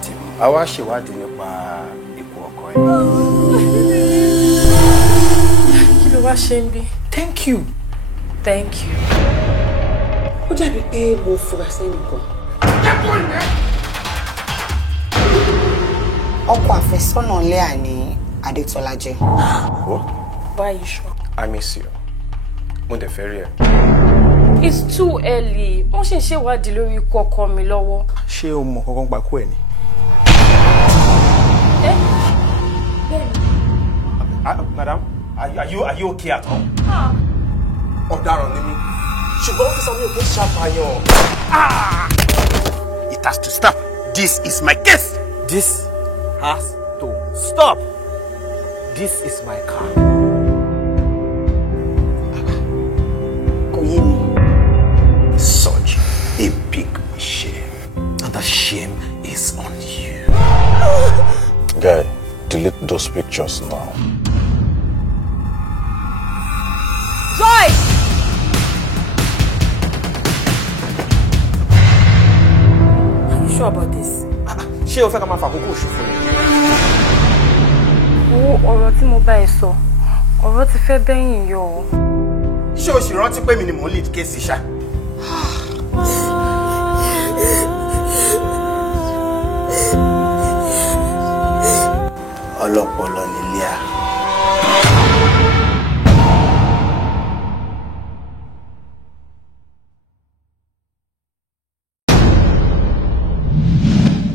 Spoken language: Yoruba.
negative. Àwa ṣèwádìí nípa ikú ọkọ yìí. Kí ló wá ṣe ń bí? Thank you. Thank you. Ó dàbí pé mo fura sẹ́nìkan. Ọkọ àfẹ́sọ́nà LYAH ní Adétọ́lá jẹ́. What? Why are you sure? I miss you. Mo dẹ̀ fẹ́ rí ẹ. It's too early. Wọ́n ṣì ń ṣèwádìí lórí ikú ọkọ mi lọ́wọ́. Ṣé o mọ̀ kankan pa ikú ẹ̀ ni? Madam, are you okay at all? Ọ̀daràn ni mí. Ṣùgbọ́n ó fi sọ mí ò kí ń ṣàpàyàn. It has to stop. This is my case. This has to stop. This is my car. Kò yé mi. Such a big shame. And the shame is on you. Guy, delete those pictures now. Joy! Are you sure about this? Ṣé o fẹ́ ká máa fàkókò ṣòfò ni? Wo ọ̀rọ̀ tí mo bá ẹ sọ. Ọ̀rọ̀ ti fẹ́ bẹ́yìn yọ o. Ṣé o sì rántí pé mi ni mò ń lead case ṣá? Ọlọ́pọlọ ni LYAH.